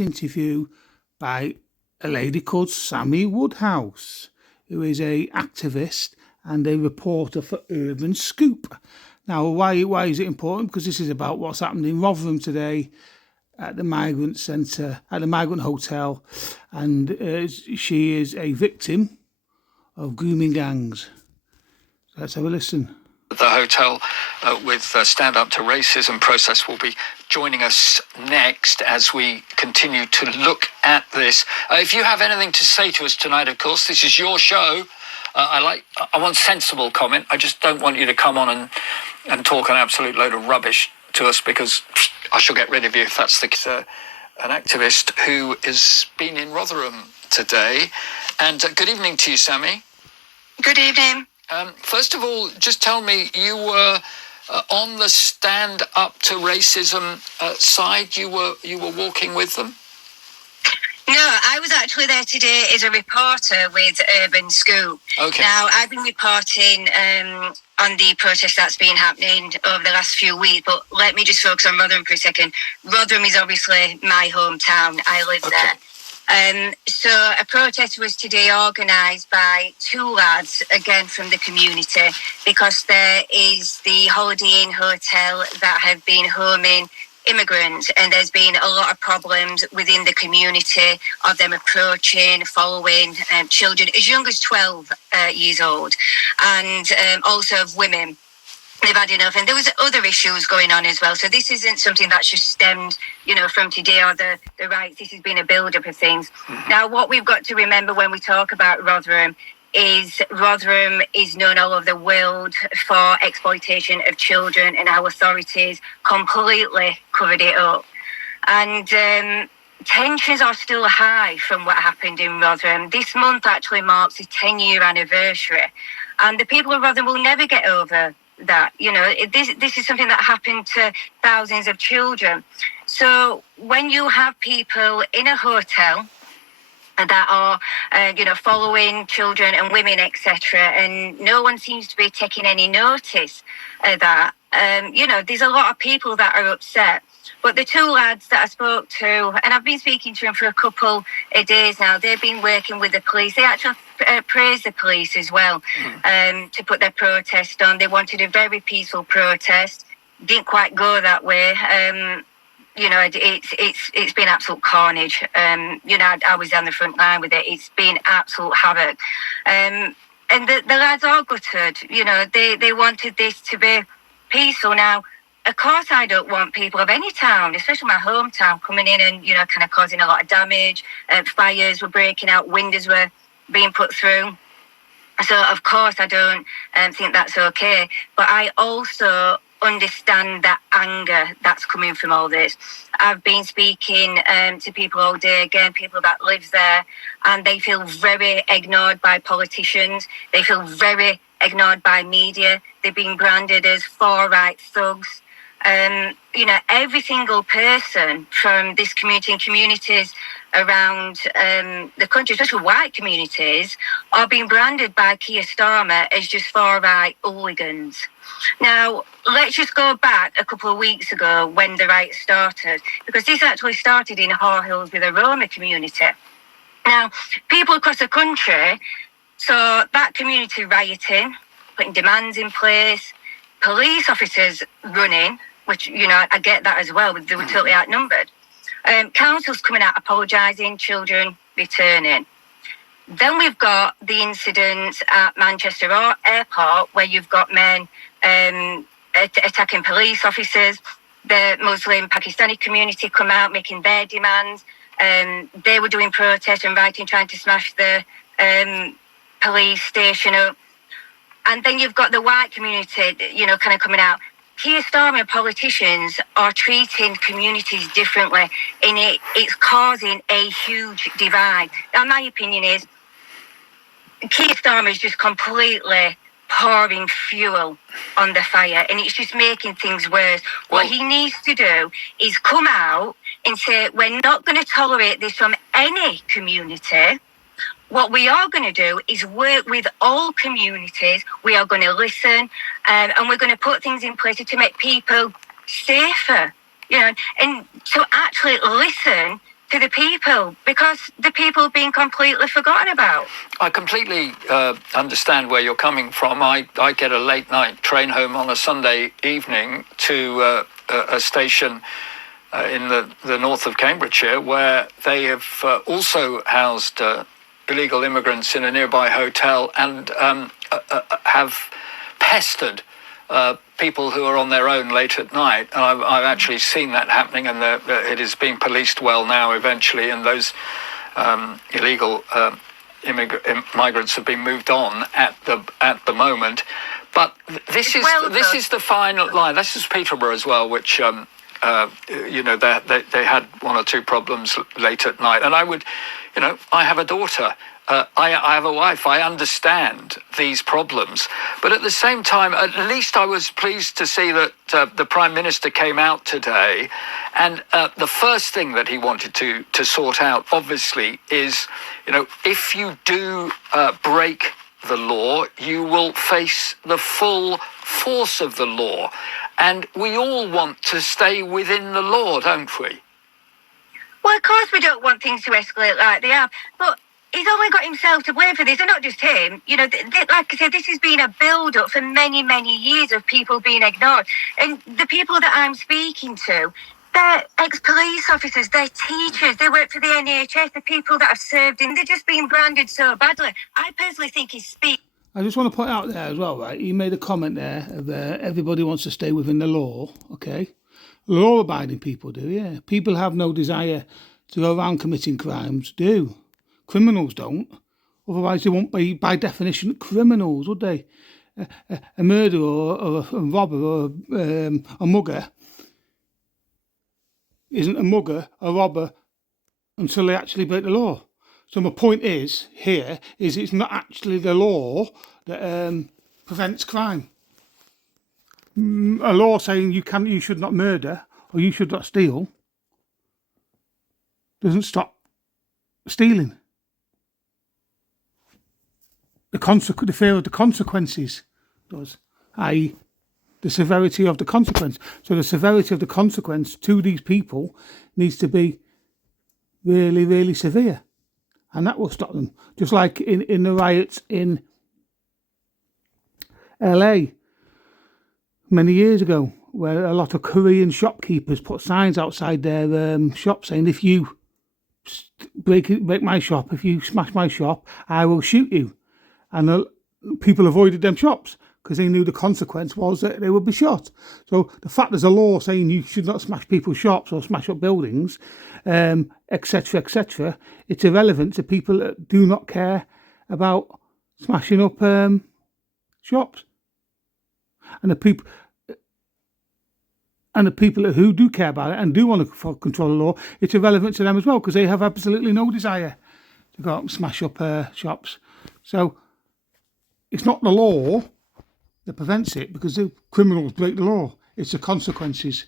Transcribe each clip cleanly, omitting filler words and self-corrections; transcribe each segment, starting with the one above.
interview by a lady called Sammy Woodhouse, who is a activist and a reporter for Urban Scoop. Now, why is it important? Because this is about what's happened in Rotherham today at the migrant centre, at the migrant hotel, and she is a victim of grooming gangs. So let's have a listen. The hotel with Stand Up to Racism process will be joining us next as we continue to look at this. If you have anything to say to us tonight, of course, this is your show. I want sensible comment. I just don't want you to come on and talk an absolute load of rubbish to us, because I shall get rid of you if that's the case. An activist who has been in Rotherham today. And good evening to you, Sammy. Good evening. First of all, just tell me, you were on the Stand Up to Racism side. You were walking with them? No, I was actually there today as a reporter with Urban Scoop. Okay. Now, I've been reporting on the protest that's been happening over the last few weeks, but let me just focus on Rotherham for a second. Rotherham is obviously my hometown. I live there. So a protest was today organised by two lads, again from the community, because there is the Holiday Inn Hotel that have been homing immigrants, and there's been a lot of problems within the community of them approaching, following children as young as 12 years old, and also of women. They've had enough, and there was other issues going on as well. So this isn't something that's just stemmed, from today or the rights. This has been a build-up of things. Mm-hmm. Now, what we've got to remember when we talk about Rotherham is known all over the world for exploitation of children, and our authorities completely covered it up. And tensions are still high from what happened in Rotherham. This month actually marks the 10-year anniversary, and the people of Rotherham will never get over that. This is something that happened to thousands of children. So when you have people in a hotel that are, following children and women, etc., and no one seems to be taking any notice of that, there's a lot of people that are upset. But the two lads that I spoke to, and I've been speaking to them for a couple of days now, they've been working with the police. They actually praised the police as well, to put their protest on. They wanted a very peaceful protest. Didn't quite go that way. It's been absolute carnage. I was on the front line with it. It's been absolute havoc. And the lads are gutted. They wanted this to be peaceful. Now, of course, I don't want people of any town, especially my hometown, coming in and, kind of causing a lot of damage. Fires were breaking out, windows were being put through. So, of course, I don't think that's okay. But I also understand that anger that's coming from all this. I've been speaking to people all day, again, people that live there, and they feel very ignored by politicians. They feel very ignored by media. They've been branded as far-right thugs. Every single person from this community and communities around the country, especially white communities, are being branded by Keir Starmer as just far-right hooligans. Now, let's just go back a couple of weeks ago when the riots started, because this actually started in Haw Hills with a Roma community. Now, people across the country saw that community rioting, putting demands in place, police officers running, which, I get that as well, but they were totally outnumbered. Councils coming out apologising, children returning. Then we've got the incidents at Manchester Airport where you've got men attacking police officers. The Muslim Pakistani community come out making their demands. They were doing protests and writing, trying to smash the police station up. And then you've got the white community, kind of coming out. Keir Starmer politicians are treating communities differently, and it's causing a huge divide. Now, my opinion is Keir Starmer is just completely pouring fuel on the fire, and it's just making things worse. What he needs to do is come out and say, we're not going to tolerate this from any community. What we are going to do is work with all communities. We are going to listen, and we're going to put things in place to make people safer, and to actually listen to the people, because the people have been completely forgotten about. I completely understand where you're coming from. I get a late night train home on a Sunday evening to a station in the north of Cambridgeshire, where they have also housed illegal immigrants in a nearby hotel and have pestered people who are on their own late at night. And I've actually seen that happening, and it is being policed well now eventually, and those illegal migrants have been moved on at the moment. But this is the final line. This is Peterborough as well, which they had one or two problems late at night. And I have a daughter. I have a wife. I understand these problems. But at the same time, at least I was pleased to see that the Prime Minister came out today. And the first thing that he wanted to sort out, obviously, is, if you do break the law, you will face the full force of the law. And we all want to stay within the law, don't we? Well, of course we don't want things to escalate like they have. But he's only got himself to blame for this, and not just him. Like I said, this has been a build-up for many, many years of people being ignored. And the people that I'm speaking to, they're ex-police officers, they're teachers, they work for the NHS, the people that have served in, they're just being branded so badly. I personally think he's speaking. I just want to point out there as well, right? You made a comment there of everybody wants to stay within the law, okay? Law-abiding people do, yeah. People have no desire to go around committing crimes, do. Criminals don't. Otherwise, they won't be, by definition, criminals, would they? A murderer or a robber or a mugger isn't a mugger, a robber, until they actually break the law. So my point is, it's not actually the law that prevents crime. A law saying you should not murder or you should not steal doesn't stop stealing. The fear of the consequences does, i.e. the severity of the consequence. So the severity of the consequence to these people needs to be really, really severe. And that will stop them. Just like in the riots in LA many years ago, where a lot of Korean shopkeepers put signs outside their shop saying, if you break my shop, if you smash my shop, I will shoot you. And people avoided them shops because they knew the consequence was that they would be shot. So the fact there's a law saying you should not smash people's shops or smash up buildings, etc., etc., it's irrelevant to people that do not care about smashing up shops. And the people who do care about it and do want to control the law, it's irrelevant to them as well because they have absolutely no desire to go out and smash up shops. So it's not the law that prevents it because the criminals break the law. It's the consequences.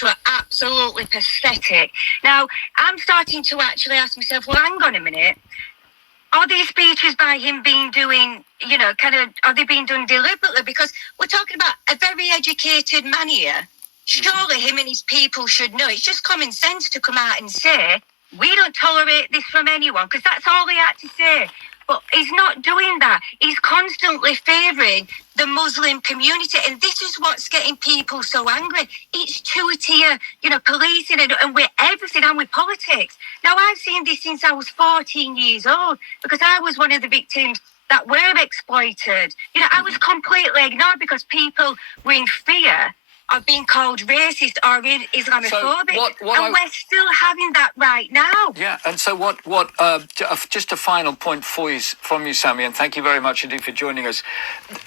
Were absolutely pathetic. Now, I'm starting to actually ask myself, well, hang on a minute. Are these speeches by him are they being done deliberately? Because we're talking about a very educated man here. Surely him and his people should know. It's just common sense to come out and say, we don't tolerate this from anyone, because that's all he had to say. But he's not doing that. He's constantly favouring the Muslim community. And this is what's getting people so angry. It's two-tier, policing and with everything and with politics. Now, I've seen this since I was 14 years old because I was one of the victims that were exploited. I was completely ignored because people were in fear of being called racist or Islamophobic. We're still having that right now. Yeah, and so just a final point from you, Sammy, and thank you very much indeed for joining us.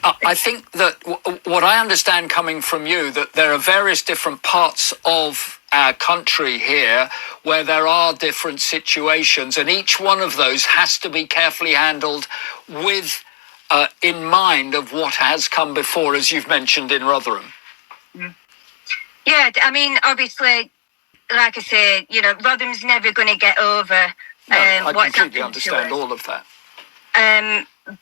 I think that what I understand coming from you, that there are various different parts of our country here where there are different situations, and each one of those has to be carefully handled with in mind of what has come before, as you've mentioned in Rotherham. Yeah, I mean, obviously, like I say, Rotherham's never going to get over I what's completely happened understand to us. all of that.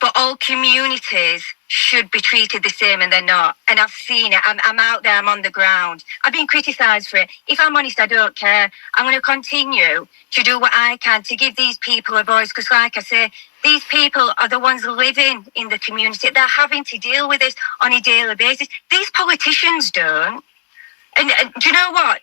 but all communities should be treated the same, and they're not. And I've seen it. I'm out there. I'm on the ground. I've been criticised for it. If I'm honest, I don't care. I'm going to continue to do what I can to give these people a voice, because, like I say, these people are the ones living in the community. They're having to deal with this on a daily basis. These politicians don't. And do you know what?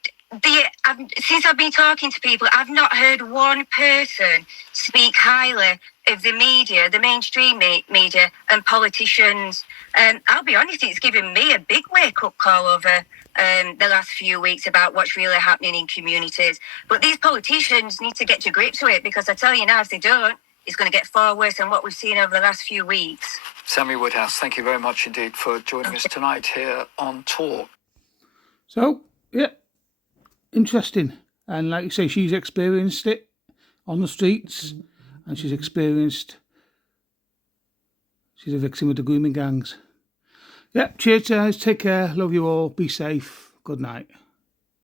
Since I've been talking to people, I've not heard one person speak highly of the media, the mainstream media and politicians. I'll be honest, it's given me a big wake-up call over the last few weeks about what's really happening in communities. But these politicians need to get to grips with it, because I tell you now, if they don't, it's going to get far worse than what we've seen over the last few weeks. Sammy Woodhouse, thank you very much indeed for joining us tonight here on Talk. So, yeah, interesting. And like you say, she's experienced it on the streets, and she's a victim of the grooming gangs. Yeah, cheers, guys. Take care. Love you all. Be safe. Good night.